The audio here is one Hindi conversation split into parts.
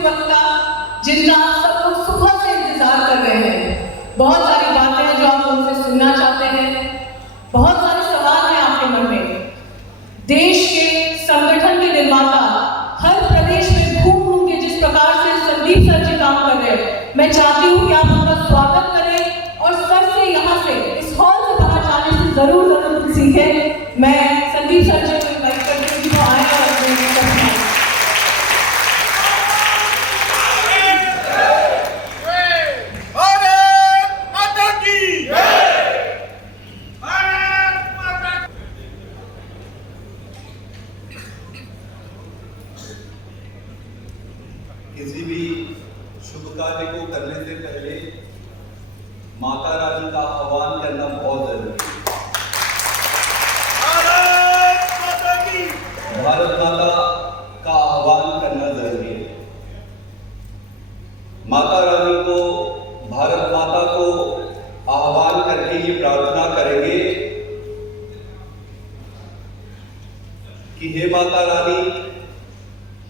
वक्ता जिनका सब लोग सुबह से इंतजार कर रहे हैं। बहुत सारी बातें हैं जो आप उनसे सुनना चाहते हैं, बहुत सारे सवाल हैं आपके मन में। देश के संगठन के निर्माता हर प्रदेश में घूम घूम के जिस प्रकार से संदीप सर जी काम कर रहे हैं, मैं चाहती हूँ कि आप उनका स्वागत करें और सर से यहाँ से इस हॉल से बाहर जाने से जरूर कुछ सीखें। मैं संदीप सर जी को इनवाइट करती हूँ कि वो आए और अपने किसी भी शुभ कार्य को करने से पहले माता रानी का आह्वान करना बहुत जरूरी है। भारत माता का आह्वान करना जरूरी है। माता रानी को, भारत माता को आह्वान करके ये प्रार्थना करेंगे कि हे माता रानी,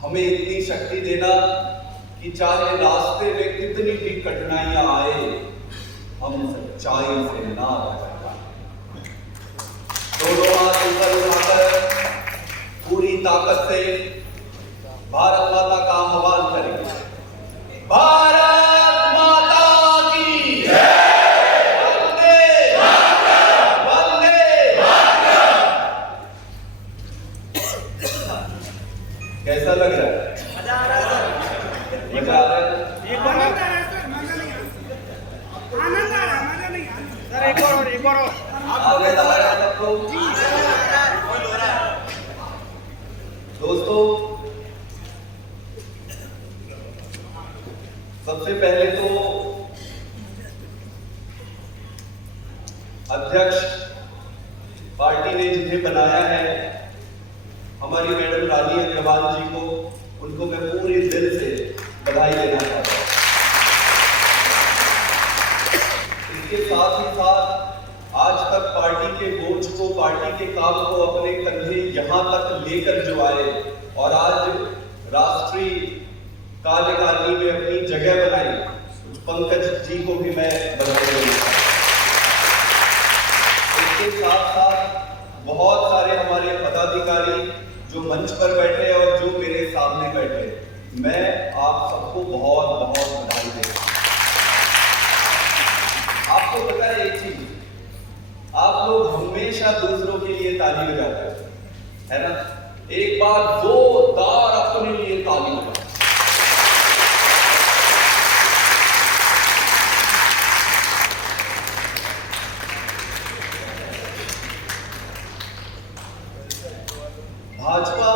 हमें इतनी शक्ति देना कि चाहे रास्ते में कितनी भी कठिनाइयां आए, हम सच्चाई से ना रह पाए। दोनों हाथ ऊपर उठाकर पूरी ताकत से भारत माता का आह्वान करेंगे। भारत माता की जय, वंदे मातरम, वंदे मातरम। कैसा लग रहा है? मजा आ रहा है। आनंद आ रहा है सर, मजा नहीं आ रहा। आनंद आ रहा है, मजा नहीं आ रहा। सर एक और आगे लग रहा है सबको। दोस्तों, सबसे पहले तो अध्यक्ष पार्टी ने जिन्हें बनाया है, हमारी मैडम रानी अग्रवाल जी को, उनको मैं पूरे दिल से बधाई देना चाहता हूं। इसके साथ ही साथ आज तक पार्टी के बोझ को, पार्टी के काम को अपने कंधे यहां तक लेकर जो आए और आज राष्ट्रीय कार्यकारिणी में अपनी जगह बनाई, पंकज जी को भी मैं बधाई देना चाहता हूं। इसके साथ साथ बहुत सारे हमारे पदाधिकारी जो मंच पर बैठे और जो मेरे सामने बैठे, मैं आप सबको बहुत बहुत बधाई देता हूं। आपको पता है एक चीज, आप लोग हमेशा दूसरों के लिए ताली बजाते है ना? एक बार जोरदार अपने लिए ताली बजाओ। भाजपा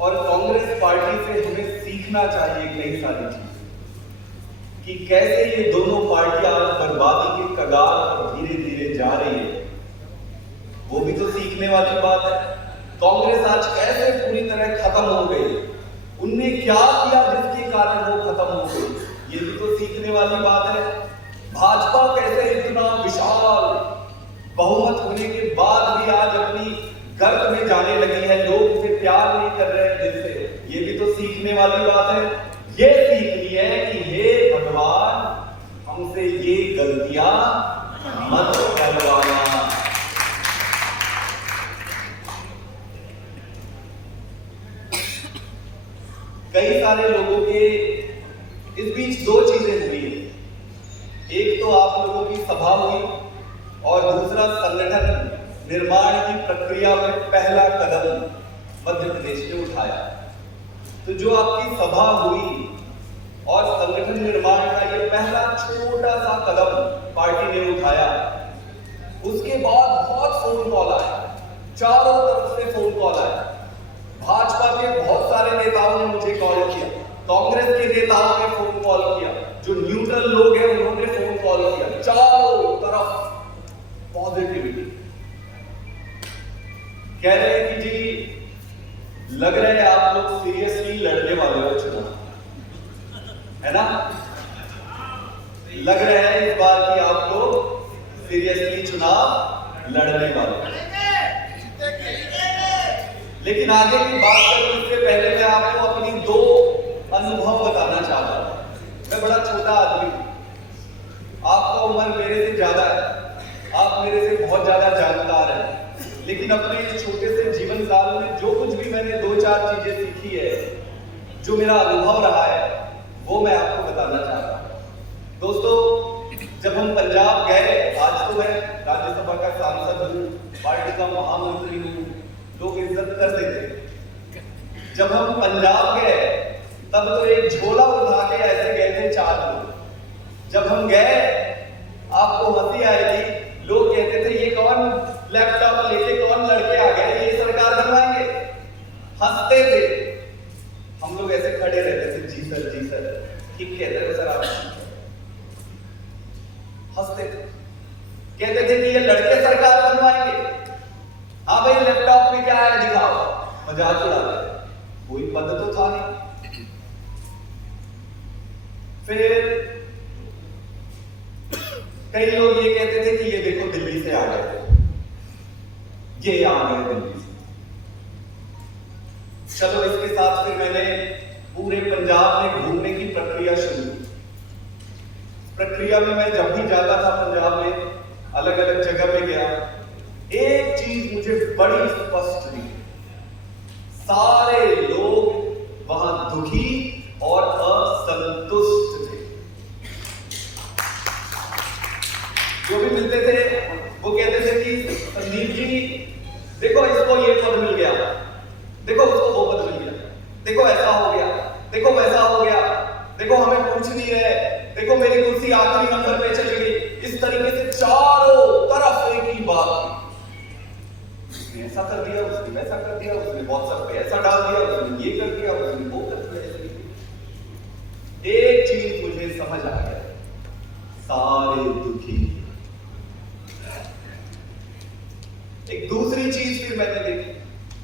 और कांग्रेस पार्टी से हमें सीखना चाहिए कई सारी चीजें कि कैसे ये दोनों पार्टियां बर्बादी के कगार पर धीरे धीरे जा रही है। वो भी तो सीखने वाली बात है। कांग्रेस आज कैसे पूरी तरह खत्म हो गई, उनने क्या किया जिसके कारण वो खत्म हो गई, ये भी तो सीखने वाली बात है। भाजपा कैसे इतना विशाल बहुमत होने के बाद भी आज अपनी गर्त में जाने लगी है, लोग उसे प्यार नहीं कर रहे हैं दिल से, ये भी तो सीखने वाली बात है। ये सीखनी है कि हे भगवान, हमसे ये गलतियां मत करवाना। कई सारे लोगों के इस बीच दो चीजें हुई, एक तो आप लोगों की सभा हुई और दूसरा संगठन निर्माण की प्रक्रिया में पहला कदम मध्य प्रदेश ने उठाया। तो जो आपकी सभा हुई और संगठन निर्माण का ये पहला छोटा सा कदम पार्टी ने उठाया, उसके बाद बहुत फोन कॉल आया, चारों तरफ से फोन कॉल आया। भाजपा के बहुत सारे नेताओं ने मुझे कॉल किया, कांग्रेस के नेताओं ने फोन कॉल किया, जो न्यूट्रल लोग हैं उन्होंने फोन कॉल किया, चारों तरफ पॉजिटिविटी। कह रहे हैं कि जी लग रहा है आप लोग सीरियसली लड़ने वाले हो चुनाव, है ना? लग रहा है इस बार की आप लोग सीरियसली चुनाव लड़ने वाले। लेकिन आगे की बात करूं इससे पहले मैं आपको अपनी दो अनुभव बताना चाहता हूं। मैं बड़ा छोटा आदमी हूं, आपका उम्र मेरे से ज्यादा है, आप मेरे से बहुत ज्यादा जानकार हैं, लेकिन अपने इस छोटे से जीवन काल में जो कुछ भी मैंने 2-4 चीजें सीखी है, जो मेरा अनुभव रहा है, वो मैं आपको बताना चाहता हूं। दोस्तों, जब हम पंजाब गए, आज तो मैं राज्यसभा का सांसद हूं, पार्टी का महामंत्री हूं, लोग इज्जत करते थे। जब हम पंजाब गए तब तो एक झोला उठा के ऐसे गए थे 4 लोग। जब हम गए, आपको हंसी आएगी, लोग कहते थे ये कौन लैपटॉप लेके कौन लड़के आ गए, ये सरकार बनवाएंगे, हंसते थे। हम लोग ऐसे खड़े रहते थे, जी सर ठीक कहते थे सर आप, हंसते थे, कहते थे कि ये लड़के सरकार बनवाएंगे, हाँ भाई लैपटॉप में क्या है दिखाओ, मजाक उड़ाते, कोई पद तो था नहीं। फिर कई लोग ये कहते थे कि ये देखो दिल्ली से आ गए, ये आ गए दिल्ली से। चलो, इसके साथ फिर मैंने पूरे पंजाब में घूमने की प्रक्रिया शुरू की। प्रक्रिया में मैं जब भी जाता था पंजाब में, अलग अलग जगह पे गया, एक चीज मुझे बड़ी स्पष्ट दिखी, सारे लोग वहां दुखी और असंतुष्ट थे। जो भी मिलते थे वो कहते थे कि संदीप जी देखो इसको ये पद मिल गया, देखो उसको वो पद मिल गया, देखो ऐसा हो गया, देखो वैसा हो गया, देखो हमें पूछ नहीं रहे, देखो मेरी कुर्सी आखिरी नंबर पे चली गई। इस तरीके से चारों तरफ एक ही बात थी, उसने ऐसा कर दिया, उसने वैसा कर दिया, उसने व्हाट्सएप पे ऐसा डाल दिया, उसने ये कर दिया, उसने वो कर दिया। एक चीज मुझे समझ आ गया, सारे दुखी। एक दूसरी चीज फिर मैंने देखी,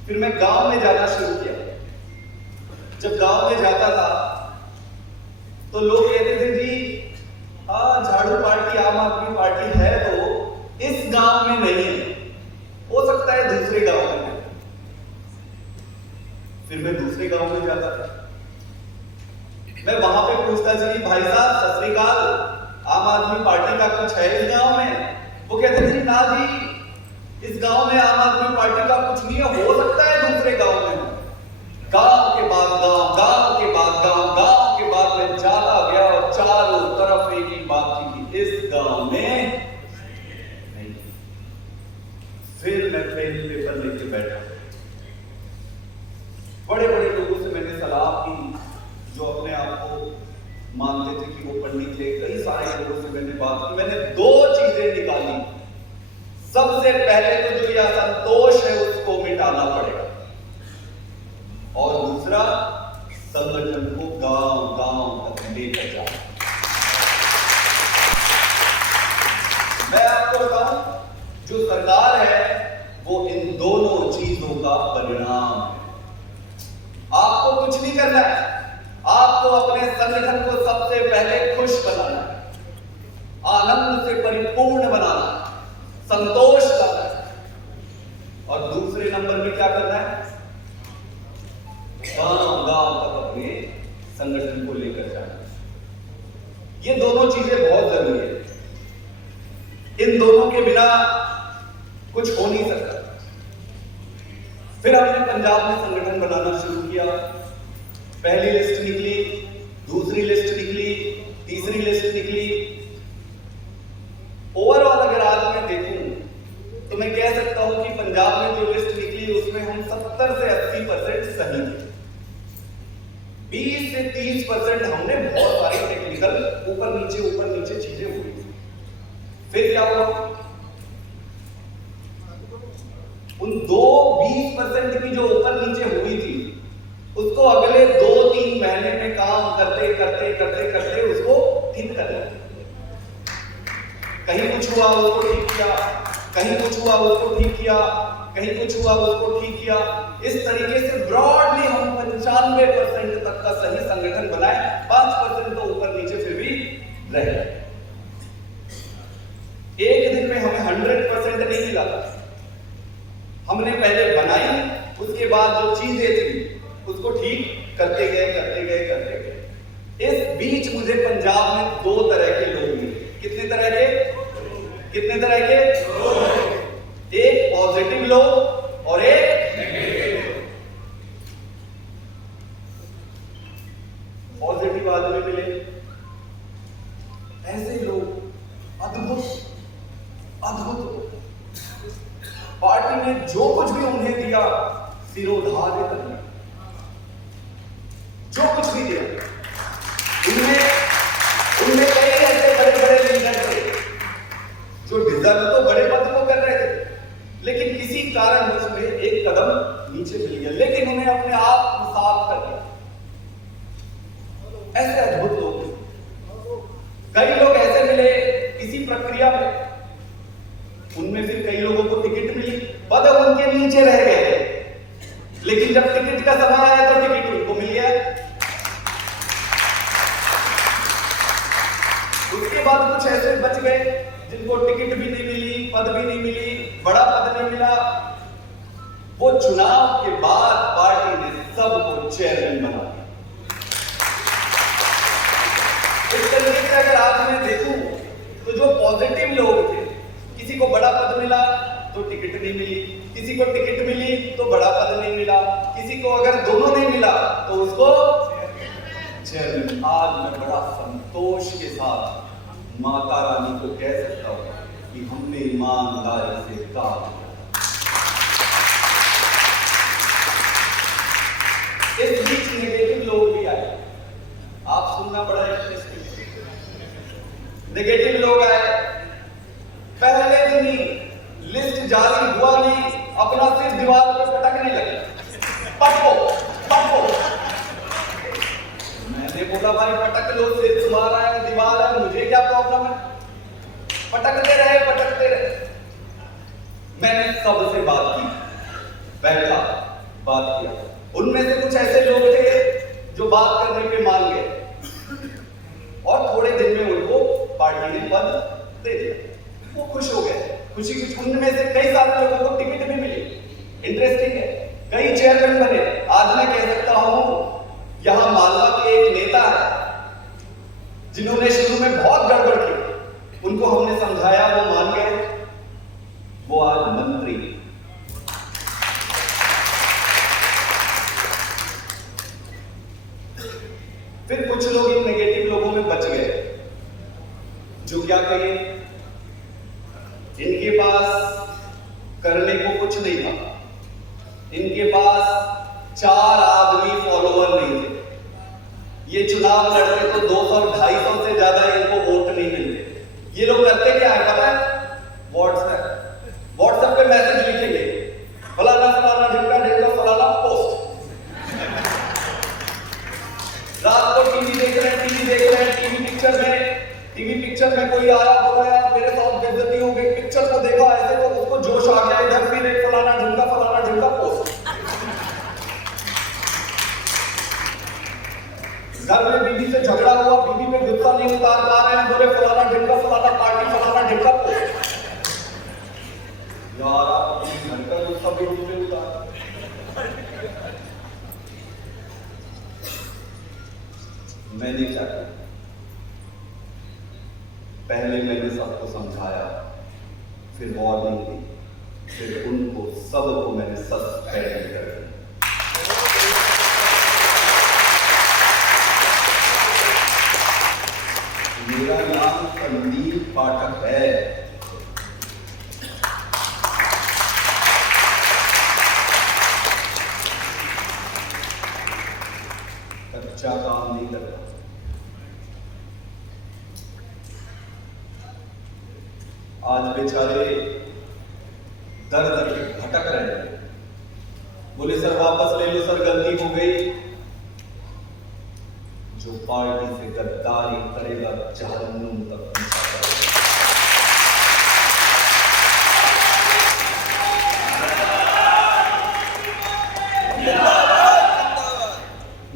फिर मैं गांव में जाना शुरू किया। जब गांव में जाता था तो लोग कहते थे जी हाँ झाड़ू पार्टी आम आदमी पार्टी है तो इस गांव में नहीं है, हो सकता है दूसरे गांव में है। फिर मैं दूसरे गांव में जाता था, मैं वहां पे पूछता जी भाई साहब सत श्री अकाल, आम आदमी पार्टी का कुछ है इस गांव में? वो कहते थे ना जी इस गांव में आम आदमी पार्टी का कुछ नहीं है, हो सकता है दूसरे गांव में। गांव के बाद गांव, गांव के बाद गांव, गांव के बाद मैं जाता गया और चारों तरफ एक ही बात थी कि इस गांव में नहीं। फिर मैं पेन पेपर लेके बैठा, बड़े बड़े लोगों से मैंने सलाह की जो अपने आप को मानते थे कि वो पंडित थे। कई सारे लोगों से मैंने बात की, मैंने 2 चीजें निकाली। सबसे पहले तो जो ये असंतोष है उसको मिटाना पड़ेगा, और दूसरा संगठन को गांव गांव तक लेकर जाना। मैं आपको बताऊं, जो सरकार है वो इन दोनों चीजों का परिणाम है। आपको कुछ नहीं करना है, आपको अपने संगठन को सबसे पहले खुश बनाना है, आनंद से परिपूर्ण बनाना है, संतोष लाना है, और दूसरे नंबर में क्या करना है, गांव गांव तक अपने संगठन को लेकर जाना। ये दोनों चीजें बहुत जरूरी है, इन दोनों के बिना कुछ हो नहीं सकता। फिर हमने पंजाब में संगठन बनाना शुरू किया। पहली लिस्ट निकली, दूसरी लिस्ट निकली, तीसरी लिस्ट निकली। ओवरऑल अगर आज मैं देखूं तो मैं कह सकता हूं कि पंजाब में जो लिस्ट निकली उसमें हम 70 से 80% सही थे। 20 से 30% हमने बहुत सारी टेक्निकल ऊपर नीचे चीजें हुई। फिर क्या हुआ, उन 20% की जो ऊपर नीचे हुई थी उसको अगले 2-3 महीने में काम करते करते करते करते उसको ठीक कर लिया। कहीं कुछ हुआ उसको ठीक किया, कहीं कुछ हुआ उसको ठीक किया, कहीं कुछ हुआ उसको ठीक किया। इस तरीके से ब्रॉडली हम 95% तक का सही संगठन बनाए, 5% तो ऊपर नीचे फिर भी रहे। एक दिन में हमें 100% नहीं मिला था। हमने पहले बनाई, उसके बाद जो चीजें थी उसको ठीक करते गए। कितने तरह के? एक पॉजिटिव लोग और एक नेगेटिव। पॉजिटिव आदमी मिले, ऐसे लोग अद्भुत अद्भुत, पार्टी ने जो कुछ भी उन्हें दिया सिरोधार्य कर दिया, जो कुछ भी दिया। उनमें कई ऐसे बड़े बड़े लीडर थे जो डिजर्व तो बड़े पद को कर रहे थे, लेकिन किसी कारण उसमें एक कदम नीचे मिल गया, लेकिन उन्हें अपने आप को साफ कर दिया। ऐसे अद्भुत लोग थे। कई लोग ऐसे मिले इसी प्रक्रिया में, उनमें से कई लोगों को टिकट मिली, पद उनके नीचे रह गए, लेकिन जब टिकट का समय आया तो टिकट उनको मिल गया। उसके बाद कुछ ऐसे बच गए जिनको टिकट भी नहीं मिली, पद भी नहीं मिली, बड़ा पद नहीं मिला। वो चुनाव के बाद पार्टी ने सबको चेयरमैन बना दिया। इस तरीके से अगर आज मैं देखूं तो जो पॉजिटिव लोग थे, किसी को बड़ा पद मिला तो टिकट नहीं मिली, किसी को टिकट मिली तो बड़ा पद नहीं मिला, किसी को अगर दोनों नहीं मिला तो उसको चेयरमैन। आज मैं बड़ा संतोष के साथ माता रानी को कह सकता हूं कि हमने ईमानदारी से काम किया। इस बीच नेगेटिव लोग भी आए, आप सुनना बड़ा इंटरेस्टिंग। नेगेटिव लोग आए, पहले दिन ही लिस्ट जारी हुआ नहीं, अपना सिर दीवार पर पटकने लगे, पटको पटको। मैंने बोला भाई पटक लो, सिर तुम्हारा है, दीवार है, मुझे क्या प्रॉब्लम है? पटकते रहे। मैंने सबसे बात की, बैठा, बात किया। उनमें से कुछ ऐसे लोग थे जो बात करने पे मान गए और थोड़े दिन में उनको पार्टी ने पद दे दिया। वो खुश हो गए, खुशी। उनमें से कई सारे लोगों को टिकट भी मिली। इंटरेस्टिंग है, कई चेयरमैन बने। आज मैं कह सकता हूं यहां मालवा के एक नेता है जिन्होंने शुरू में बहुत गड़बड़ की, उनको हमने समझाया, वो मान गए, वो आज मंत्री। फिर कुछ लोग इन नेगेटिव लोगों में बच गए जो क्या कहें, इनके पास करने को कुछ नहीं था, इनके पास 4 आदमी फॉलोअर नहीं थे, ये चुनाव लड़ते तो 200-250 से ज्यादा इनको वोट नहीं मिलते। ये लोग करते क्या है पता है? व्हाट्सएप पे मैसेज लिखेंगे, फलाना फलाना ढिमका ढिमका फलाना पोस्ट। रात को टीवी देख रहे हैं, टीवी पिक्चर में कोई आया, बोला यार मेरे साथ बेइज्जती हो गई, पिक्चर को देखा ऐसे तो उसको जोश आ गया, इधर फिर एक फलाना ढिमका पोस्ट। घर में बीवी से झगड़ा हुआ, बीवी पे गुस्सा नहीं उतार पा रहे हैं, बोले फलाना ढिमका फलाना पार्टी फलाना ढिमका पोस्ट। यार आप घर का गुस्सा भी उठे उतार। मैंने क्या किया? पहले मैंने सबको समझाया, फिर वार्निंग दी, फिर उनको सबको मैंने सस्पेंड कर दिया। मेरा नाम संदीप पाठक है। कच्चा काम नहीं करता। आज बेचारे दर दर के भटक रहे हैं, बोले सर वापस ले लो सर, गलती हो गई। जो पार्टी से गद्दारी करेगा जहन्नुम तक पहुंचा करेगा।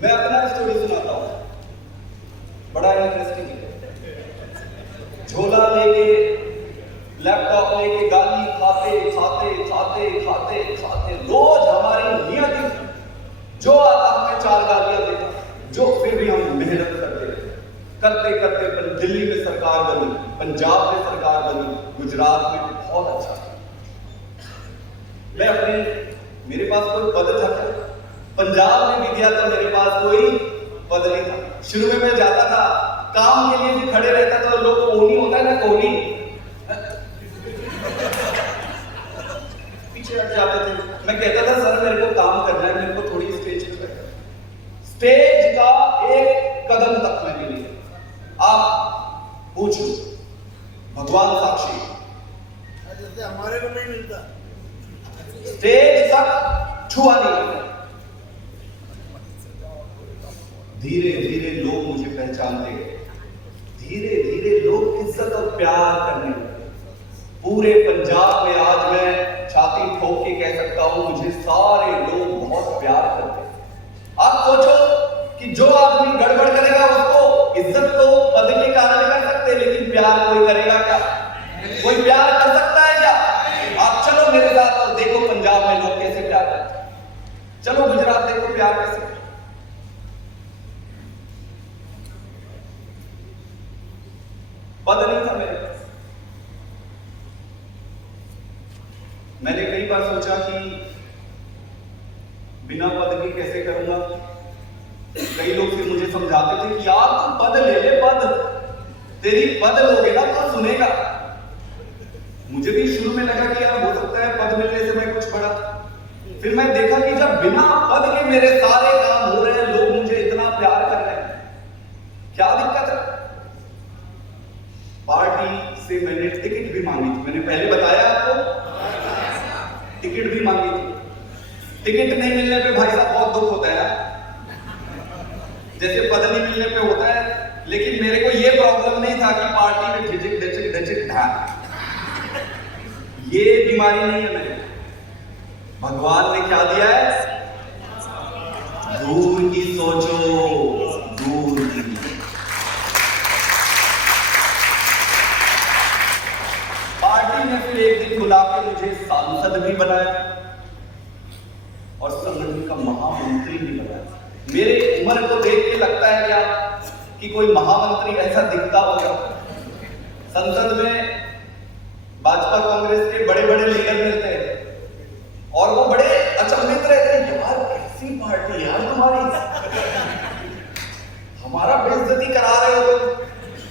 मैं अपना स्टोरी सुनाता हूं, बड़ा इंटरेस्टिंग है। झोला लेके, लैपटॉप लेके गाली खाते रोज हमारी नियत थी, जो आता हमें 4 गालियां देता, जो फिर भी हम मेहनत करते पर दिल्ली में सरकार बनी, पंजाब में सरकार बनी, गुजरात में बहुत अच्छा था। मेरे पास कोई पद था क्या? पंजाब में भी गया तो मेरे पास कोई पद नहीं था। शुरू में मैं जाता था, काम के लिए भी खड़े रहता था, तो लोग कोहनी होता है ना, कोहनी पीछे हट जाते थे। मैं कहता था सर मेरे को काम करना है, मेरे को थोड़ी स्टेज पे बैठना। स्टेज का एक कदम तक मैं नहीं लिया। आप पूछो, भगवान साक्षी, जैसे हमारे को नहीं मिलता, स्टेज तक छुआ नहीं। धीरे धीरे लोग मुझे पहचानते गए, धीरे धीरे लोग इज्जत और प्यार करने लगे। पूरे पंजाब में आज मैं छाती ठोक के कह सकता हूं, मुझे सारे लोग बहुत प्यार करते हैं। आप सोचो कि जो आदमी गड़बड़ करेगा उसको इज्जत तो पद के कारण कर सकते, लेकिन प्यार कोई करेगा क्या? कोई प्यार कर सकता है क्या? आप चलो मेरे साथ और देखो पंजाब में लोग कैसे प्यार करते हैं। चलो गुजरात देखो प्यार कैसे। पद नहीं था मेरे पास। मैंने कई बार सोचा कि बिना पद के कैसे करूंगा। कई लोग फिर मुझे समझाते थे कि यार तुम पद ले ले, पद तेरी पद लोगे ना तो सुनेगा। मुझे भी शुरू में लगा कि यार हो सकता है पद मिलने से मैं कुछ बड़ा। फिर मैं देखा कि जब बिना पद के मेरे सारे काम हो रहे हैं, लोग मुझे इतना प्यार कर रहे हैं, क्या दिक्कत है? पार्टी से मैंने टिकट भी मांगी थी। मैंने पहले बताया आपको, टिकट भी मांगी थी। टिकट नहीं मिलने पे भाई साहब बहुत दुख होता है, जैसे पद नहीं मिलने पे होता है। लेकिन मेरे को ये प्रॉब्लम नहीं था कि पार्टी में ढिचिक ढिचिक ढिचिक ढाक, ये बीमारी नहीं है मेरे। भगवान ने क्या दिया है? दूर की सोचो, दूर की। पार्टी ने फिर एक दिन बुला के मुझे सांसद भी बनाया और संगठन का महामंत्री भी बनाया। मेरे उम्र को देख के लगता है क्या कि कोई महामंत्री ऐसा दिखता होगा? संसद में भाजपा कांग्रेस के बड़े बड़े लीडर मिलते हैं और वो बड़े अचंभित रहते हैं, यार कैसी पार्टी यार तुम्हारी, हमारा बेइज्जती करा रहे हो तुम।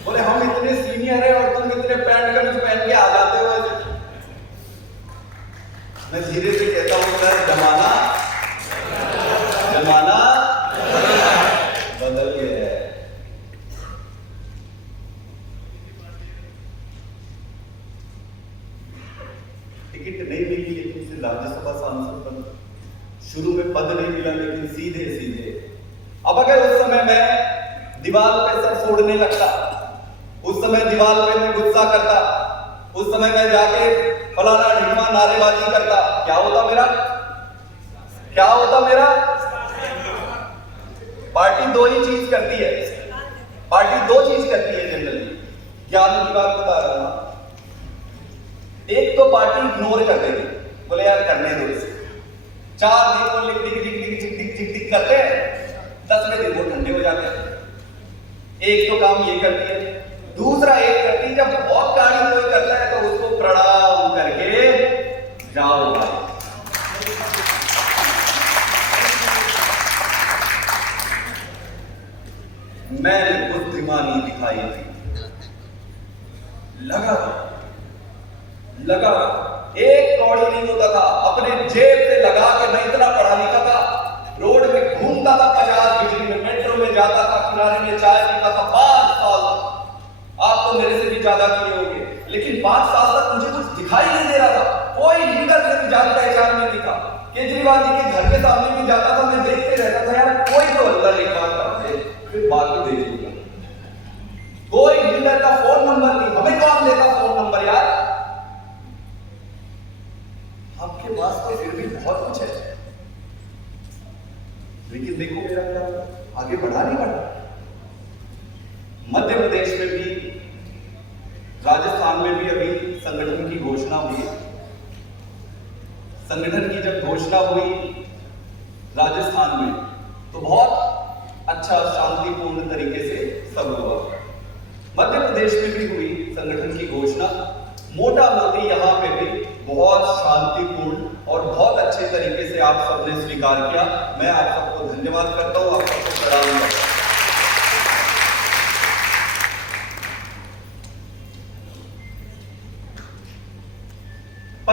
बोले हम इतने सीनियर है और तुम इतने पैंट कमीज पहन के आ जाते हो ऐसे। मैं धीरे से कहता हूं सर, जमाना बदल गया है। टिकट नहीं मिली लेकिन फिर राज्यसभा सांसद बना। शुरू में पद नहीं मिला लेकिन सीधे सीधे। अब अगर उस समय मैं दीवार पे सर फोड़ने लगता, उस समय दीवार पे मैं गुस्सा करता, उस समय मैं जाके फलाना ढिकमा नारेबाजी करता, क्या होता मेरा? पार्टी दो ही चीज करती है, पार्टी दो चीज करती है जनरली। ज्ञान की बात बता रहा हूं। एक तो पार्टी इग्नोर कर देती, बोले यार करने दो इसे। 4 दिन वो लिख करते हैं, 10वें दिन वो ठंडे हो जाते हैं। एक तो काम ये करती है। दूसरा एक करती है, जब बहुत गाड़ी कोई करता है तो उसको प्रणाम करके जाओ भाई। मैंने बुद्धिमानी दिखाई थी, लगा एक कौड़ी नहीं होता था, अपने जेब से लगा के। मैं इतना पढ़ा लिखा था, रोड में घूमता था 50 डिग्री में, मेट्रो में जाता था, किनारे में चाय पीता था 5 साल। आप तो मेरे से भी ज्यादा किए होंगे, लेकिन 5 साल तक मुझे कुछ दिखाई नहीं दे रहा था। कोई लीडर मेरी जान पहचान में नहीं था। केजरीवाल जी के घर के सामने भी जाता था, मैं देखते रहता था यार कोई तो अंदर एक बात करते, फिर बाद में देख लूंगा। कोई लीडर का फोन नंबर नहीं, हमें कौन देता फोन नंबर यार? आपके पास तो फिर भी बहुत कुछ है, लेकिन देखो मेरा क्या आगे बढ़ा नहीं बढ़ा। मध्य प्रदेश में भी, राजस्थान में भी अभी संगठन की घोषणा हुई। संगठन की जब घोषणा हुई राजस्थान में तो बहुत अच्छा शांतिपूर्ण तरीके से सब हुआ। मध्य प्रदेश में भी हुई संगठन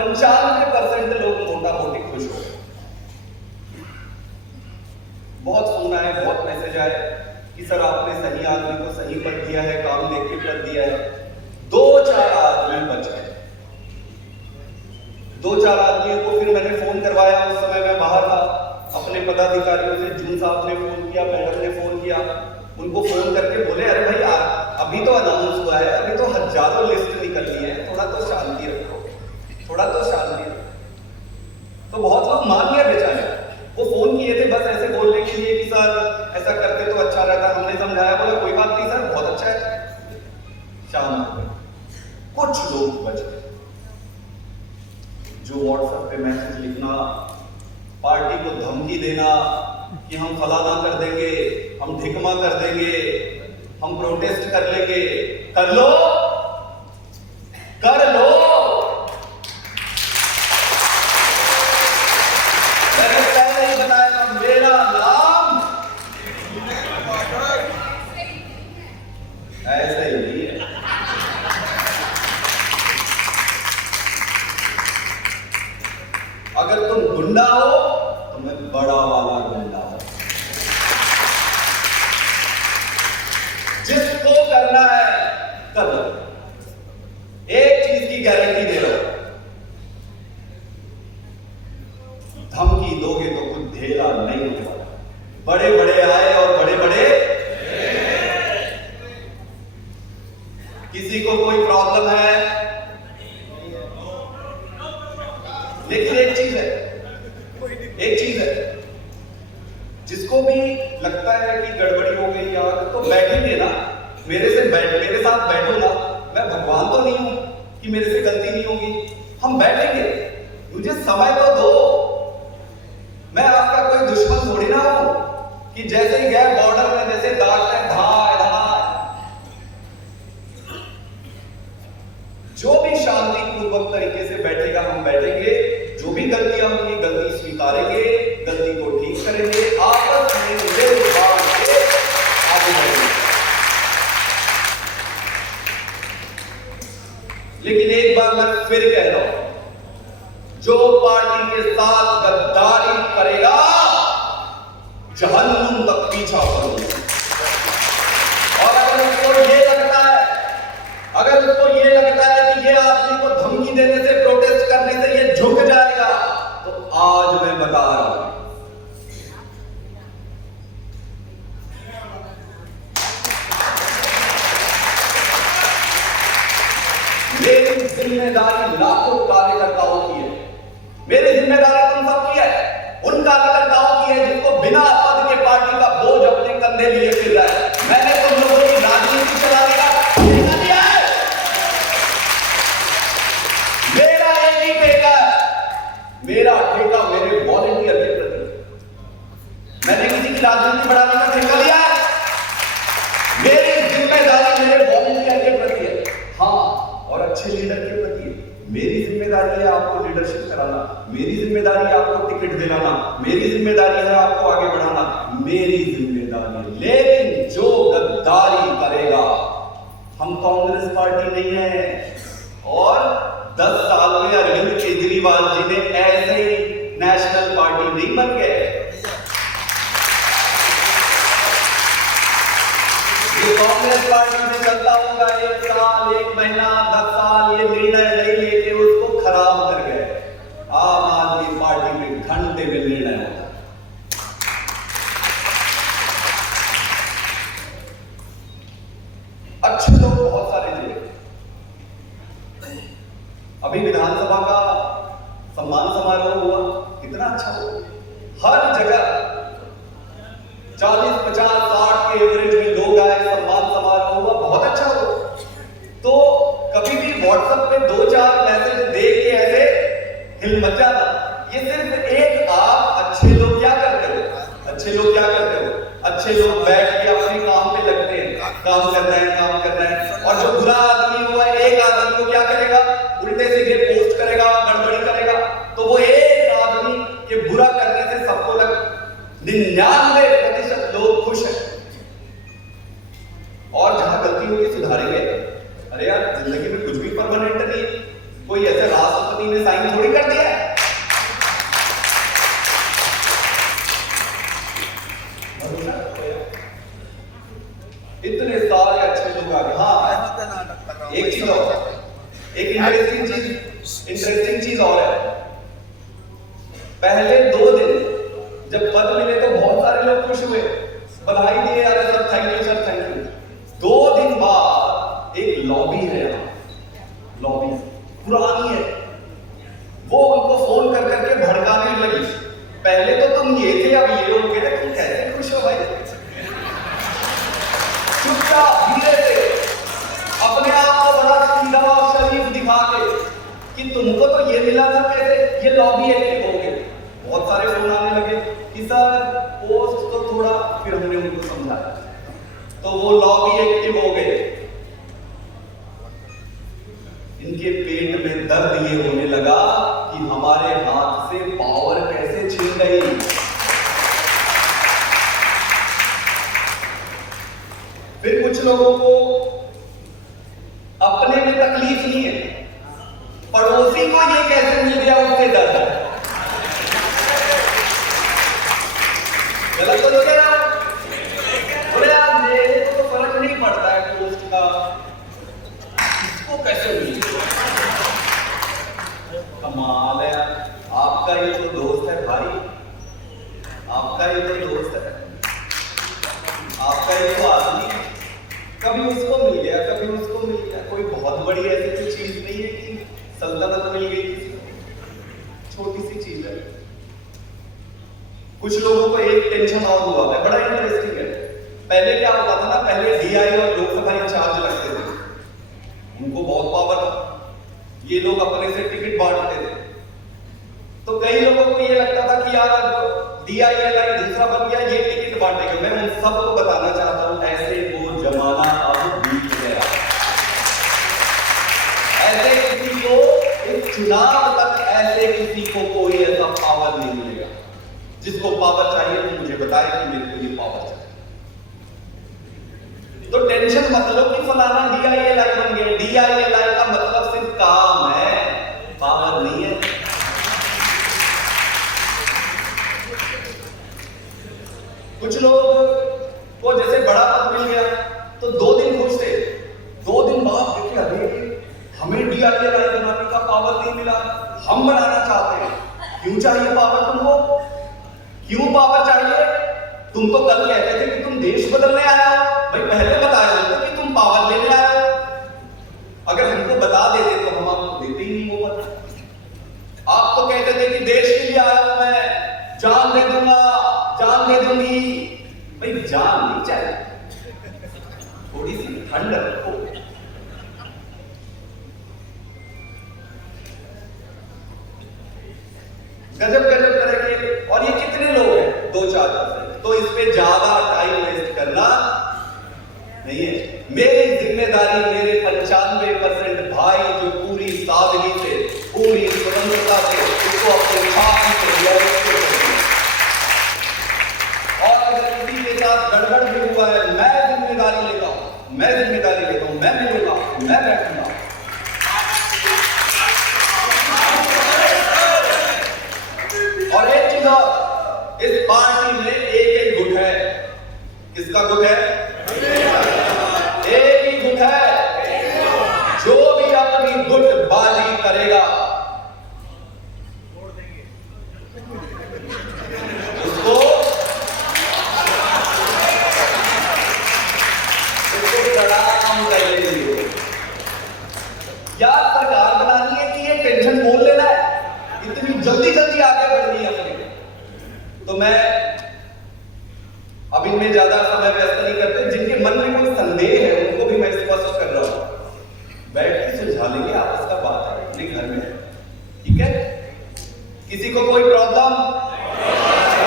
95% लोग मोटा मोटी खुश हो गए। बहुत सुनना है, बहुत मैसेज आए कि सर आपने सही आदमी को सही पद दिया है, काम देख के पद दिया है। 2-4 आदमी बच गए। 2-4 आदमियों को फिर मैंने फोन करवाया। उस समय मैं बाहर था, अपने पदाधिकारियों से जून साहब ने फोन किया, मैडम ने फोन किया। उनको फोन करके बोले अरे भाई अभी तो अनाउंस हुआ है, अभी तो हजारों लिस्ट निकलनी है, थोड़ा तो शांति रखो, थोड़ा तो शांति रखो। तो बहुत लोग मान गए बेचारे। वो फोन किए थे बस ऐसे बोलने के लिए कि सर ऐसा करते तो अच्छा रहता। हमने समझाया, बोला कोई बात नहीं सर, बहुत अच्छा है। शाम हो गई, कुछ लोग बच गए जो व्हाट्सएप पे मैसेज लिखना, पार्टी को धमकी देना कि हम फलाना कर देंगे, हम ढिकमा कर देंगे, हम प्रोटेस्ट कर लेंगे। कर लो, कर लो। मैंने पहले ही बताया था, मेरा नाम ऐसे ही है। अगर तुम गुंडा हो तो मैं बड़ा वाला गुंडा हूं। जिसको करना है कर लो। एक चीज की गारंटी दे रहा हूं, धमकी दोगे तो कुछ ढेला नहीं होगा। बड़े बड़े आए और बड़े बड़े, किसी को कोई प्रॉब्लम है, लेकिन एक चीज है, जिसको भी लगता है कि गड़बड़ी हो गई यार, तो बैठेंगे ना, मेरे साथ बैठो ना। मैं भगवान तो नहीं हूं कि मेरे से गलती नहीं होगी। हम बैठेंगे, मुझे समय तो दो। मैं आपका कोई दुश्मन थोड़ी ना हूं कि जैसे ही गए बॉर्डर में जैसे दागते धाय धाय। जो भी शांतिपूर्वक तरीके से बैठेगा हम बैठेंगे, जो भी गलतियां होंगी गलती स्वीकारेंगे, गलती को ठीक करेंगे, आपस में मिलजुल के आगे बढ़ेंगे। लेकिन एक बार मैं फिर कह रहा हूं, जो पार्टी के साथ गद्दारी करेगा जहन्नुम तक पीछा करूंगा। और अगर उसको ये लगता है कि ये आदमी को धमकी देने से, प्रोटेस्ट करने से ये झुक जाएगा, तो आज मैं बता रहा हूं, मेरी जिम्मेदारी लाखों कार्यकर्ताओं की है। मेरी जिम्मेदारी तुम सबकी है, उन कार्यकर्ताओं की है जिनको बिना पद के पार्टी का बोझ अपने कंधे लिए फिर रहा है। मैंने तुम लोगों की राजनीति चलाने का ठेका दिया है। मेरा एक ही ठेका है, मेरा ठेका मेरे वॉलंटियर के प्रति। मैंने किसी की राजनीति बढ़ाने का ठेका लिया है? मेरी जिम्मेदारी मेरे वॉलंटियर के प्रति है, हाँ, और अच्छे लीडर के प्रति है। मेरी जिम्मेदारी है आपको लीडरशिप कराना, मेरी जिम्मेदारी है आपको टिकट दिलाना, मेरी जिम्मेदारी है आपको आगे बढ़ाना, मेरी जिम्मेदारी है। लेकिन जो गद्दारी करेगा, हम कांग्रेस पार्टी नहीं है। और 10 साल में अरविंद केजरीवाल जी ने ऐसे नेशनल पार्टी नहीं बन गए। ये कांग्रेस पार्टी में चलता होगा 1 साल, 1 महीना, 10 साल, ये निर्णय नहीं लेके उसको खराब कर गए। आम आदमी पार्टी में घंटे में निर्णय होता है। अच्छे लोग बहुत सारे जुड़े। अभी विधानसभा का सम्मान समारोह हुआ, कितना अच्छा हुआ। हर जगह 40, 50, 60 के एवरेज में लोग आए, सम्मान समारोह हुआ, बहुत अच्छा हुआ। तो कभी भी व्हाट्सएप पे 2-4 मैसेज देख के ऐसे हिल मच जाना। ये सिर्फ एक आप अच्छे लोग क्या करते हो? अच्छे लोग बैठ के अपने काम पे लगते हैं, काम कर रहे हैं। और जो बुरा आदमी हुआ, एक आदमी को क्या करेगा? उल्टे सीधे पोस्ट करेगा, गड़बड़ी करेगा। तो वो एक आदमी के बुरा करने से सबको 99% लोग खुश हैं। और जहां गलती होगी सुधारेंगे। अरे यार, जिंदगी में कुछ भी परमानेंट नहीं है। कोई ऐसे राष्ट्रपति ने साइन थोड़ी कर दिया है। इतने सारे अच्छे लोग आ गए। हाँ, एक चीज और, एक इंटरेस्टिंग चीज और है। पहले 2 दिन जब पद मिले तो बहुत सारे लोग खुश हुए, बधाई दिए, यार sir thank you sir thank you. 2 दिन बाद एक लॉबी है यहाँ, लॉबी पुरानी है, वो उनको फोन कर करके भड़काने लगी। पहले तो तुम ये थे, अब ये हो गए, तुम कैसे खुश हो भाई? चुपचाप धीरे से अपने आप को बड़ा सीधा और शरीफ दिखा के कि तुमको तो ये मिला था, कैसे ये लॉबी एक्टिव हो गए। बहुत सारे फोन आने लगे कि सर पोस्ट तो थोड़ा, फिर हमने उनको समझाया तो वो लॉबी एक्टिव हो गए। इनके पेट में दर्द ये होने लगा कि हमारे हाथ से पावर कैसे छिन गई। फिर कुछ लोगों को अपने में तकलीफ नहीं है, पड़ोसी को ये कैसे मिल गया उससे दर्द है। गलत तो नहीं कह रहा, बोले यार मेरे को तो फर्क नहीं पड़ता है पोस्ट का, इसको कैसे मिल गया। कमाल है यार, आपका ये तो दोस्त है भाई, आपका ये तो दोस्त है, आपका ये तो आदमी, कभी उसको मिल गया कभी उसको मिल गया। कोई बहुत बड़ी ऐसी कोई चीज नहीं है कि सल्तनत मिल गई किसी को, छोटी सी चीज है। कुछ लोगों को एक टेंशन और हुआ है, बड़ा इंटरेस्टिंग है। पहले क्या होता था ना, पहले डीआई और लोकसभा इंचार्ज लगते थे, उनको बहुत पावर था, ये लोग अपने से टिकट बांटते थे। तो कई लोगों को ये लगता था कि यार अब डीआईएलआई दूसरा बन गया, ये टिकट बांटेगा। मैं उन सबको बताना चाहता हूं, ऐसे वो जमाना अब बीत गया। ऐसे किसी को इस चुनाव तक ऐसे किसी को कोई ऐसा पावर नहीं मिलेगा। जिसको पावर चाहिए वो मुझे बताए कि मेरे को ये पावर चाहिए। तो टेंशन मत लो कि फलाना डीआईएलआई बन गया। डीआईएलआई का मतलब सिर्फ काम है, पावर नहीं है। कुछ लोग को जैसे बड़ा पद मिल गया तो 2 दिन खुश थे, 2 दिन बाद देखे अरे हमें डीआईएलआई बनाने का पावर नहीं मिला, हम बनाना चाहते हैं। क्यों चाहिए पावर तुमको? क्यों पावर चाहिए? तुम तो कल कहते थे कि तुम देश बदलने आए हो, भाई पहले बताया होता कि तुम पावर लेने आए हो। अगर हमको बता देते तो हम आपको देते ही नहीं वो पता। आप तो कहते थे कि देश के लिए आया हूं मैं, जान दे दूंगा, जान दे दूंगी। भाई जान नहीं चाहिए, थोड़ी सी ठंड रखो। गजब गजब तरह के, और ये कितने लोग हैं? 2-4%। तो इस पे ज्यादा टाइम वेस्ट करना नहीं है। मेरी जिम्मेदारी मेरे 95% भाई जो पूरी सादगी से, पूरी स्वतंत्रता से इसको अपने छाती से लिया, और अगर किसी के साथ गड़बड़ भी हुआ है, मैं जिम्मेदारी लेता हूं, मैं जिम्मेदारी लेता हूं, मैं मिलूंगा, मैं बैठूंगा। और एक चीज और, इस पार्टी में एक गुट है। किसका गुट है? एक ही गुट है। जो भी अपनी गुटबाजी करेगा उसको सलाम कर लेंगे। यार सरकार बनानी है कि ये टेंशन मोल लेना है, इतनी जल्दी जल्दी आगे बढ़नी है अपने। तो मैं अब इनमें ज्यादा समय व्यस्त नहीं करते। जिनके मन में कोई संदेह है उनको भी मैं स्पष्ट कर रहा हूं, बैठ के सुलझा लेंगे, आपस का बात है, अपने घर में है, ठीक है? किसी को कोई प्रॉब्लम?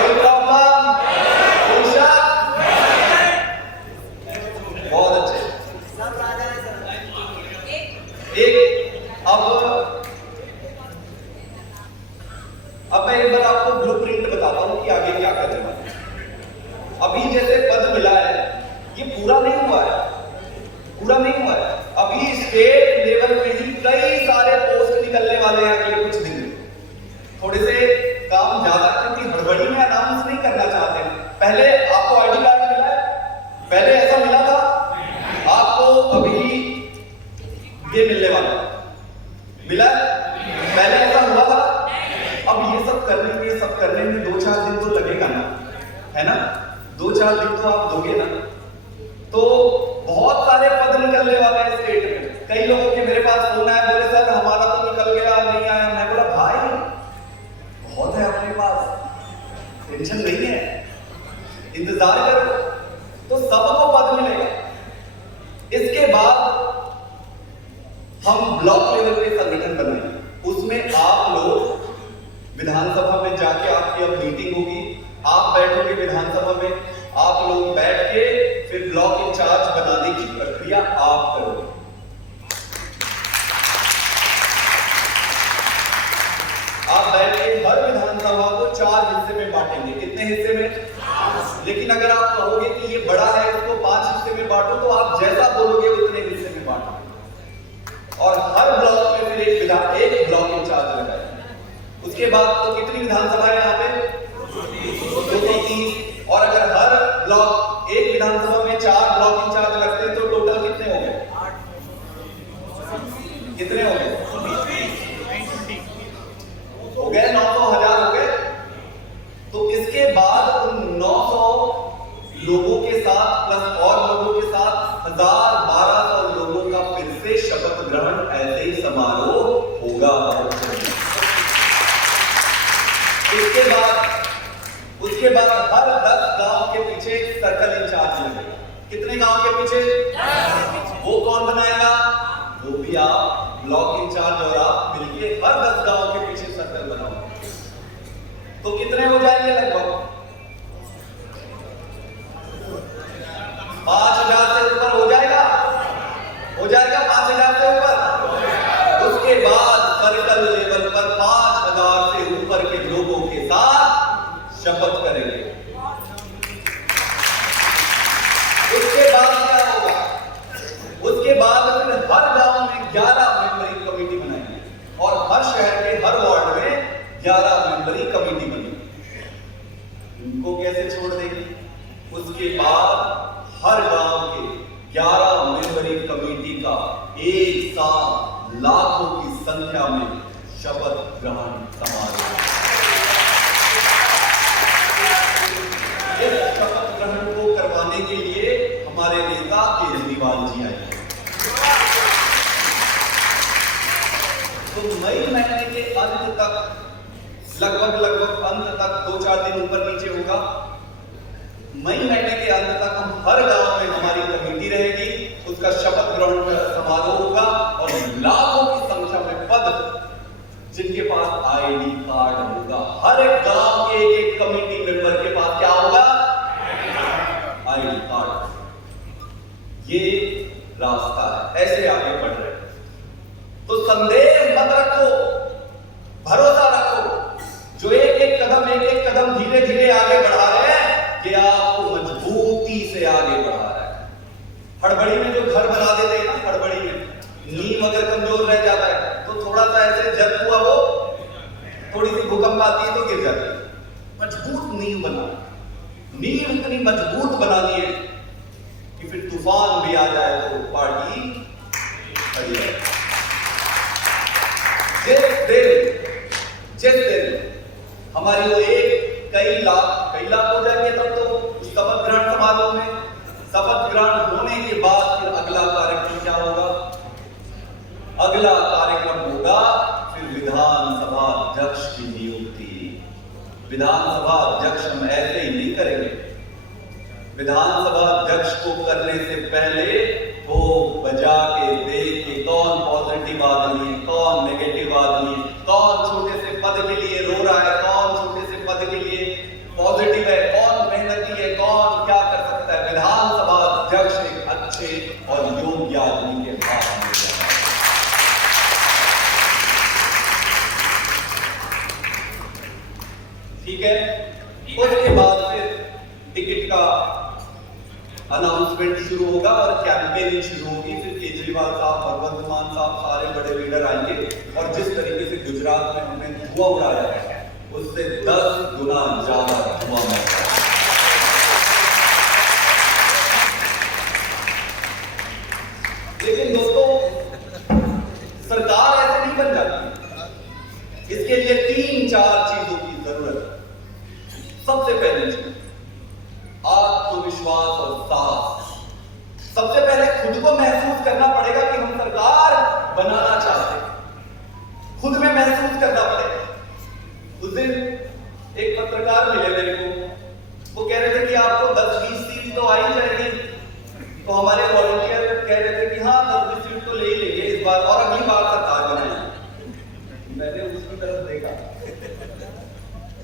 कोई प्रॉब्लम? बहुत अच्छे। एक अब मैं एक बार आपको ब्लूप्रिंट बताता हूं कि आगे क्या करना है। अभी जैसे पद मिला है, ये पूरा नहीं हुआ है, पूरा नहीं हुआ है। अभी स्टेट लेवल पे ही कई सारे पोस्ट निकलने वाले हैं अगले कुछ दिन ये मिलने वाला मिला। पहले ऐसा हुआ था। अब ये सब करने में 2-4 दिन तो लगेगा ना, है ना? 2-4 दिन तो आप दोगे ना। तो बहुत सारे पद निकलने वाले हैं स्टेट में। कई लोगों के मेरे पास फोन आया, बोले सर हमारा तो निकल गया, नहीं आया। मैं बोला भाई बहुत है अपने पास, टेंशन नहीं है, इंतजार करो। तो सबको पद मिलेगा। इसके बाद हम ब्लॉक लेवल पे संगठन बनाएंगे। उसमें आप लोग विधानसभा में जाके, आपकी अब मीटिंग होगी, आप बैठोगे विधानसभा में, आप लोग बैठ के फिर ब्लॉक इंचार्ज बनाने की प्रक्रिया आप करोगे। आप बैठ के हर विधानसभा को 4 हिस्से में बांटेंगे। कितने हिस्से में? लेकिन अगर आप कहोगे कि ये बड़ा है, इसको 5 हिस्से में बांटो, तो आप जैसा बोलोगे उतने हिस्से में बांटो। और हर ब्लॉक में फिर एक ब्लॉक इंचार्ज लगाएंगे। उसके बाद तो कितनी विधानसभा है यहाँ पे? 230। और अगर हर ब्लॉक एक विधानसभा में 4 ब्लॉक इंचार्ज लगते हैं तो टोटल कितने हो गए? कितने हो गए? हो गए 900,000 हो गए। तो इसके बाद उन 900 लोगों के साथ प्लस और लोगों के साथ 1000-1200 लोगों का फिर से शपथ ग्रहण ऐसे ही समारोह होगा। उसके बाद हर 10 गांव के पीछे एक सर्कल इंचार्ज लगेगा। कितने गांव के पीछे? वो कौन बनाएगा? वो भी आप ब्लॉक इंचार्ज और आप मिलके हर 10 गांव के पीछे सर्कल बनाओ। तो कितने हो जाएंगे? लगभग 5000 से ऊपर हो जाएगा। 5000 से ऊपर। उसके बाद सर्कल लेवल पर 5000 से ऊपर के लोगों के साथ शपथ करेंगे। उसके बाद क्या होगा? उसके बाद फिर हर गांव में 11 मेंबरी कमेटी बनाएंगे और हर शहर के हर वार्ड में 11 मेंबरी कमेटी बनेगी। उनको कैसे छोड़ देंगे? उसके बाद हर गांव के 11 मेंबरी कमेटी का एक साथ लाखों की संख्या में शपथ ग्रहण समारोह। इस शपथ ग्रहण को करवाने के लिए हमारे नेता केजरीवाल जी आए। तो मई महीने के अंत तक, लगभग अंत तक 2-4 दिन ऊपर नीचे होगा। मई महीने के अंत तक हम हर गांव में हमारी कमेटी रहेगी, उसका शपथ ग्रहण समारोह होगा और लाखों की संख्या में पद जिनके पास आईडी कार्ड होगा। हर एक गांव के एक कमेटी मेंबर के पास क्या होगा? ID card. ये रास्ता है, ऐसे आगे बढ़ रहे हैं। तो संदेह मत रखो, भरोसा रखो। जो एक कदम धीरे धीरे आगे बढ़ा रहे हैं, ये आपको मजबूती से आगे बढ़ा रहा है। हड़बड़ी में जो घर बना देते हैं ना, हड़बड़ी में नींव अगर कमजोर रह जाता है तो थोड़ा सा ऐसे जब हुआ वो थोड़ी सी भूकंप आती है तो गिर जाती है। मजबूत नींव बना, नींव इतनी मजबूत बनानी है कि फिर तूफान भी आ जाए तो पार्टी खड़ी है। जिस दिन हमारी वो कई लाख हो जाएंगे तब तो शपथ ग्रहण समारोह में। शपथ ग्रहण होने के बाद फिर अगला कार्यक्रम क्या होगा? अगला कार्यक्रम होगा फिर विधानसभा अध्यक्ष की नियुक्ति। विधानसभा अध्यक्ष हम ऐसे ही नहीं करेंगे। विधानसभा अध्यक्ष को करने से पहले वो बजा के देख के कौन पॉजिटिव आदमी है, कौन नेगेटिव आदमी है, कौन छोटे से पद के लिए रो रहा है, कौन छोटे से पद के लिए पॉजिटिव है, कौन मेहनती है, कौन क्या कर सकता है। विधानसभा अध्यक्ष एक अच्छे और योग्य आदमी के पास मिल जाता है। ठीक है। उसके बाद फिर टिकट का अनाउंसमेंट शुरू होगा और कैंपेनिंग शुरू होगी। फिर केजरीवाल साहब, भगवंत मान साहब, सारे बड़े लीडर आएंगे और जिस तरीके से गुजरात में हमने धुआं उड़ाया है उससे 10 गुना ज्यादा धुआं उड़ाया। लेकिन दोस्तों सरकार ऐसे नहीं बन जाती। इसके लिए 3-4 चीजों की जरूरत है। सबसे पहली चीज आत्मविश्वास और साहस। सबसे पहले खुद को महसूस करना पड़ेगा कि हम सरकार बनाना चाहते हैं। खुद में महसूस करना पड़ेगा। उस दिन एक पत्रकार मिले मेरे को, वो कह रहे थे कि आपको 10-20 सीट तो आ ही जाएगी। तो हमारे वॉलंटियर कह रहे थे कि हाँ 10-20 सीट तो ले ही लेंगे इस बार और अगली बार सरकार बनाएंगे। मैंने उसकी तरफ देखा,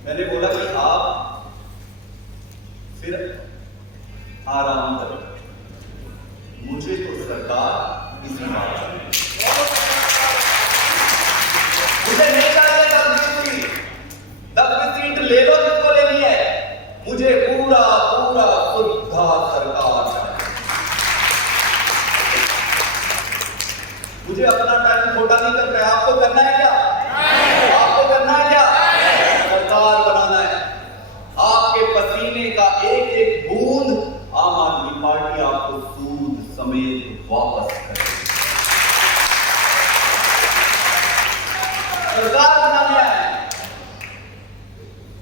मैंने बोला कि आप फिर आराम करो, मुझे तो सरकार इसी बात मुझे नहीं चाहिए 10-20 सीट। 10-20 सीट ले लो जिसको लेनी है, मुझे पूरा पूरा शुद्धा सरकार चाहिए। मुझे अपना टाइम खोटा नहीं करना है। आपको करना है क्या? आपको करना है क्या? सरकार बनाना है। आपके पसीने का एक एक बूंद आम आदमी पार्टी आपको सूद समेत वापस करेगी। सरकार बनाने आए।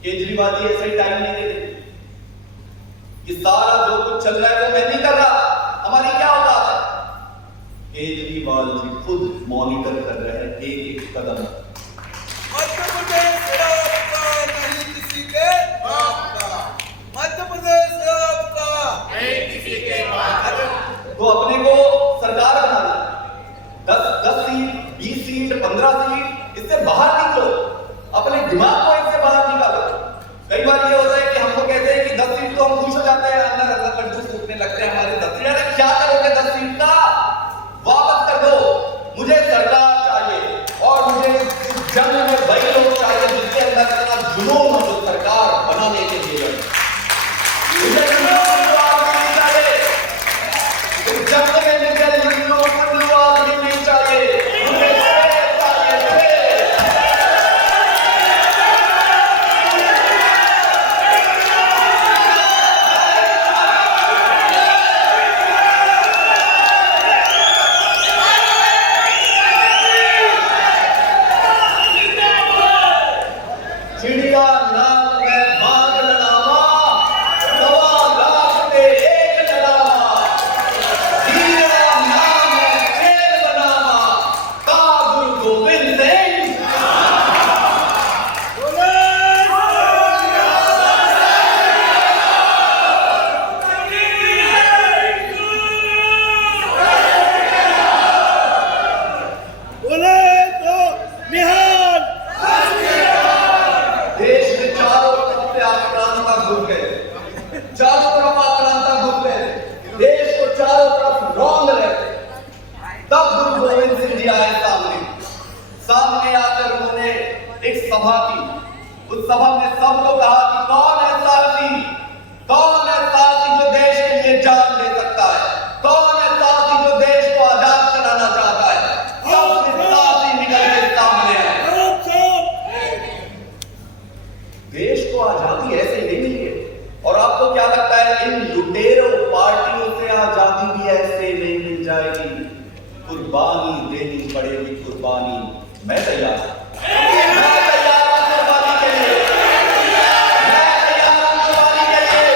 केजरीवाल जी ऐसे ही टाइम नहीं देते। ये सारा जो कुछ चल रहा है वो मैं नहीं कर रहा, हमारी क्या औकात है? केजरीवाल जी खुद मॉनिटर कर रहे हैं एक एक कदम। मध्य प्रदेश आपका नहीं किसी के बाप का। मध्य प्रदेश आपका नहीं किसी के बाप का। तो अपने को सरकार बनाना, 10 सीट, 20 सीट, 15 सीट, इससे बाहर निकलो। अपने दिमाग को इससे बाहर निकालो। कई बार ये होता है कि हमको कहते हैं कि 10 सीट तो हम खुश हो जाते हैं, अंदर अंदर लड्डू फूटने लगते हैं हमारे 10 सीट। अरे क्या करोगे 10 सीट का? वापस कर दो। मुझे सरकार चाहिए और मुझे इस जंग में वही लोग चाहिए जिसके अंदर इतना जुनून हो जो सरकार बनाने के लिए। मुझे जुनून आदमी नहीं चाहिए। इस जंग में निकल जुनून आदमी नहीं चाहिए। मुझे शेर चाहिए, शेर। चिड़िया नाम में बाग लगावा, 1.25 लाख पे एक लगावा। हीरा नाम में शेर बनावा, का गुरु गोविंद सिंह। बोले तो निहाल। देश के चारों तरफ से आक्रांता घुस गए, चारों तरफ आक्रांता घुस गए, देश को चारों तरफ रौंद रहे। तब गुरु गोविंद सिंह जी आए सामने आकर उन्होंने एक सभा की। उस सभा में सबको कहा कि कौन है सारथी, कौन है सारथी जो देश के लिए जान दे सकता है, कौन है सारथी जो देश को आजाद कराना चाहता है। सब सारथी निकल के सामने आए। देश को आजादी ऐसे नहीं मिली है। और आपको क्या लगता है इन लुटेरों पार्टियों से आजादी भी ऐसे नहीं मिल जाएगी? कुर्बानी देनी पड़ेगी, कुर्बानी। मैं तैयार हूं, मैं तैयार हूं कुर्बानी के लिए, मैं तैयार हूं कुर्बानी के लिए।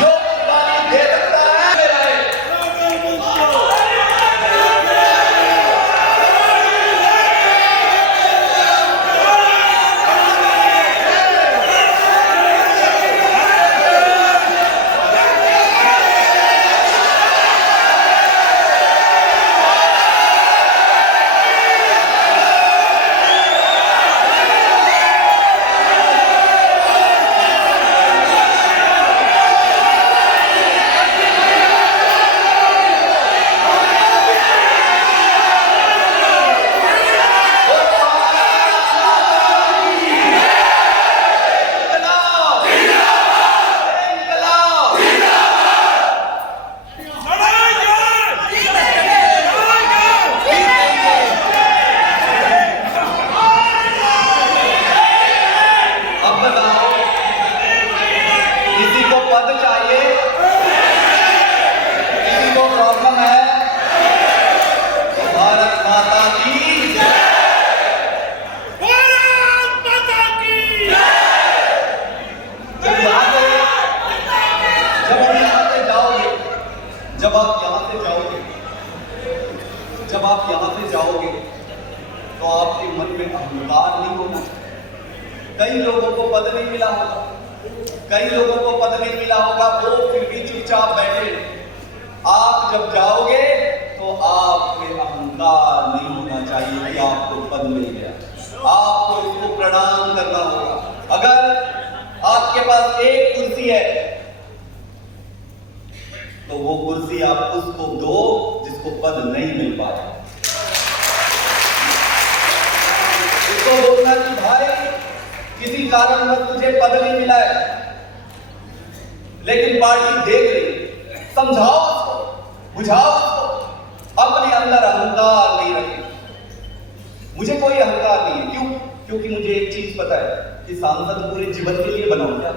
जो कुर्बानी दे सकता है मेरा है। जब आप यहाँ से जाओगे, जब आप यहाँ से जाओगे तो आपके मन में अहंकार नहीं होना चाहिए। कई लोगों को पद नहीं मिला होगा, वो फिर भी चुपचाप बैठे। आप जब जाओगे तो आप में अहंकार नहीं होना चाहिए कि आपको पद मिल गया। आपको इसको प्रणाम करना होगा। अगर आपके पास एक कुर्सी है तो वो कुर्सी आप उसको दो जिसको पद नहीं मिल पाया। उसको बोलना कि भाई किसी कारणवश तुझे पद नहीं मिला है, लेकिन पार्टी देख रही, समझाओ उसको, बुझाओ उसको, अपने अंदर अहंकार नहीं रखे। मुझे कोई अहंकार नहीं है। क्यों? क्योंकि मुझे एक चीज पता है कि सांसद पूरे जीवन के लिए बनाऊं क्या?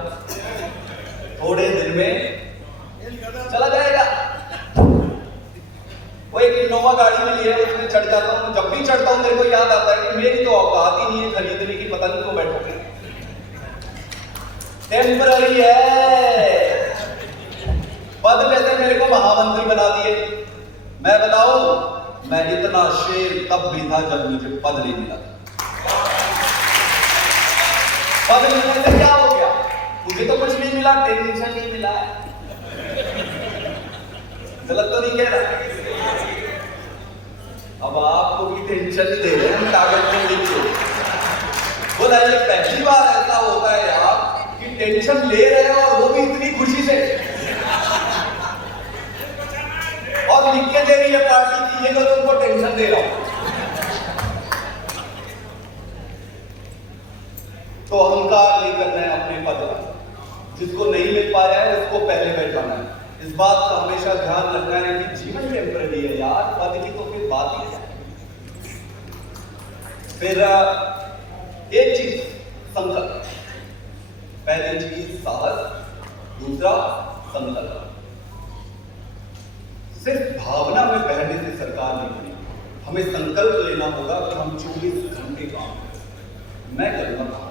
थोड़े दिन में चला जाएगा। वो एक इनोवा गाड़ी में लिए उसमें चढ़ जाता हूं। जब भी चढ़ता हूं मेरे को याद आता है कि मेरी तो औकात ही नहीं है खरीदने की, पता नहीं क्यों बैठोगे। टेम्पररी है। पद जैसे मेरे को महामंत्री बना दिए। मैं बताऊं, मैं इतना शेर तब भी था जब मुझे पद नहीं मिला। पद मिलने से क्या हो गया? मुझे तो कुछ नहीं मिला, टेंशन नहीं मिला है। गलत तो नहीं कह रहा? अब आपको भी टेंशन दे रहे हैं कागज में लिख के। बोला ये पहली बार ऐसा होता है यार कि टेंशन ले रहे हैं और वो भी इतनी खुशी से, और लिख के दे रही है पार्टी की ये लो तुमको टेंशन दे रहा हूं। तो अहंकार नहीं करना है अपने पद का। जिसको नहीं मिल पाया है उसको पहले बैठाना है। इस बात का हमेशा ध्यान रखना है कि जीवन टेम्पररी है यार, पद की तो फिर बात ही है। फिर एक चीज संकल्प, पहली चीज साहस, दूसरा संकल्प। सिर्फ भावना में बहने से सरकार नहीं बनी। हमें संकल्प लेना होगा कि हम 24 घंटे काम करें। मैं करूंगा काम,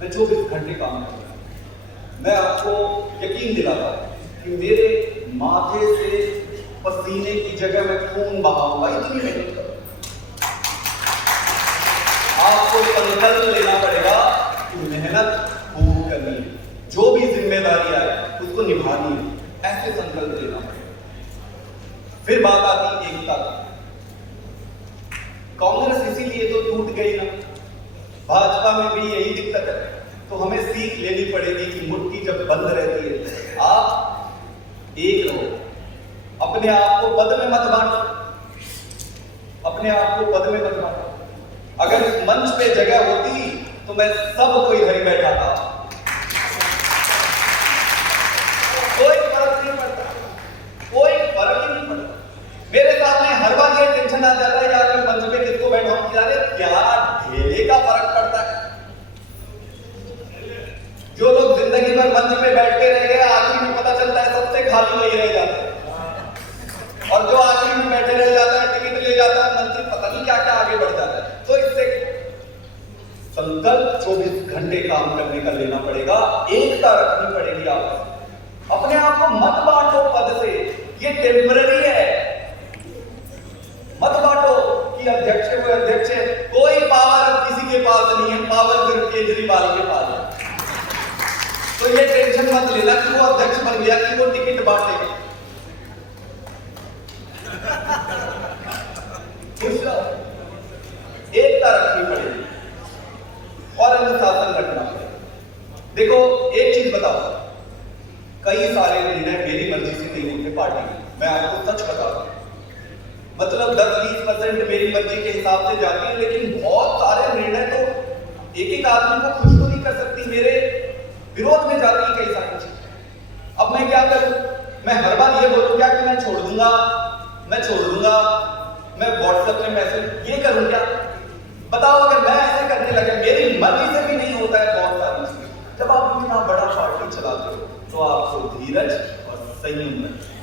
मैं 24 घंटे काम करूंगा। मैं आपको यकीन दिलाता हूं कि मेरे माथे से पसीने की जगह मैं खून बहाऊंगा, इतनी मेहनत करूंगा। आपको संकल्प लेना पड़ेगा कि मेहनत खूब करनी है, जो भी जिम्मेदारी आए उसको निभानी है, ऐसे संकल्प लेना पड़ेगा। फिर बात आती है एकता की। कांग्रेस इसीलिए तो टूट गई ना, भाजपा में भी यही दिक्कत है। तो हमें सीख लेनी पड़ेगी कि मुट्ठी जब बंद रहती है आप एक रहो। अपने आप को पद में मत बांटो, अपने आप को पद में मत बांटो। अगर इस मंच पे जगह होती तो मैं सबको इधर ही बैठा था, कोई फर्क नहीं पड़ता, कोई फर्क ही नहीं पड़ता। मेरे सामने हर बार ये टेंशन आ जाता है यार मैं मंच पे किसको बैठाऊं, क्या ढेले का फर्क पड़ता है। जो लोग जिंदगी भर मंच पे बैठते रह गए, आखिर में पता चलता है सबसे खाली वही रह जाता है, और जो आखिर में बैठे रह जाता है, टिकट ले जाता है, मंत्री पता नहीं क्या क्या आगे बढ़ जाता है। तो इससे संकल्प 24 घंटे काम करने का लेना पड़ेगा, एकता रखनी पड़ेगी। आप अपने आप को मत बांटो पद से, ये टेम्पररी है। मत बांटो कि अध्यक्ष वो अध्यक्ष है, कोई पावर किसी के पास नहीं है, पावर सिर्फ केजरीवाल के पास है। तो ये टेंशन मत लेना कि वो अध्यक्ष बन गया कि वो टिकट बांटेगा। एकता रखनी पड़ेगी और अनुशासन रखना पड़ेगा। देखो एक चीज बताओ, कई सारे निर्णय मेरी मर्जी से नहीं होते पार्टी में, मैं आपको सच बता रहा हूं। मतलब 10-20% मेरी मर्जी के हिसाब से जाती है, लेकिन बहुत सारे निर्णय तो एक एक आदमी को खुश तो नहीं कर सकती, मेरे विरोध में जाती है कई सारी चीजें। अब मैं क्या करूं? मैं हर बार ये बोलूं क्या कि मैं छोड़ दूंगा, मैं व्हाट्सएप में मैसेज ये करूं क्या? बताओ, अगर मैं ऐसे करने लगे, मेरी मर्जी से भी नहीं होता है बहुत सारी चीजें। जब आप इतना बड़ा पार्टी चलाते हो तो आपको धीरज और संयम रखना